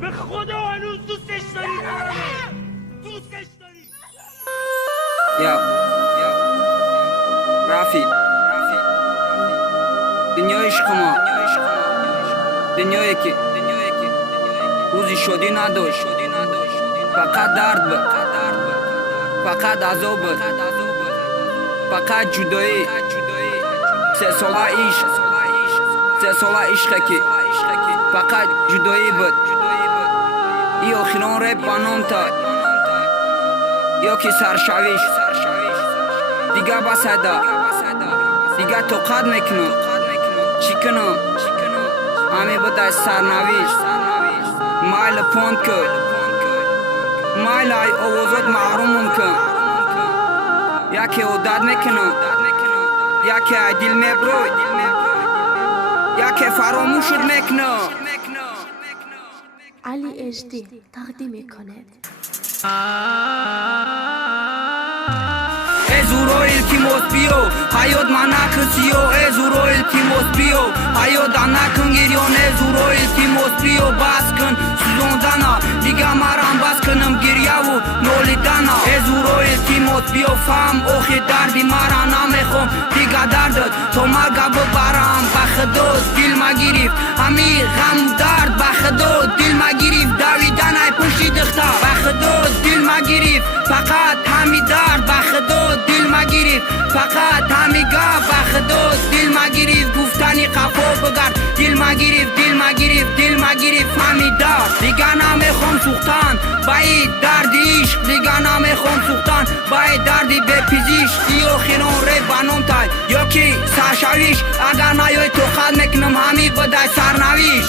به خدا هنوز دوستش داری؟ دوستش داری؟ یا رفی دنیای عشق ما دنیایی که روزی شادی نداشت، فقط درد بود، فقط عذاب بود، فقط جدایی. 3 ساله عشق، 3 ساله عشق که فقط جدایی بود. ای آخران رپ بانام تا یا که سرشویش دیگه بسده، دیگه توقت میکنم چی کنم؟ همه بده سرنویش مایل پوند کن، مایل ای آوازات محروم کن. یکی عادت میکنم، یکی ای دل میبروی، یکی فراموشت میکنم. علی HD تقدیم میکند. Ezuro iltimos bio, hayot manakın siyo. Ezuro iltimos bio, hayot anakın giriyon. Ezuro iltimos bio, baskın süzondana. Diga maram baskınım giryavu nolidana. Ezuro iltimos bio, fam oxi dardi mara namekhom. Diga dardet, to marga baram bakhdos dil magirif. Hami gham dard bakhdos dil magirif. Davidan ay pushi dikhta bakhdos dil magirif. Faqat hami dard bakhdos دل مگیرید، فقط همیگا بخدوز دل مگیرید. گفتنی قفا بگرد دل مگیرید، دل مگیرید، دل مگیرید. فهمیدار دیگه نمیخوام سوختن باید درد عشق، دیگه نمیخوام سوختن باید دردی بپیزیش. دیو خیرون ری بانون تای یا کی سرشویش، اگر نیای تو خد میکنم همی بدای سرنویش.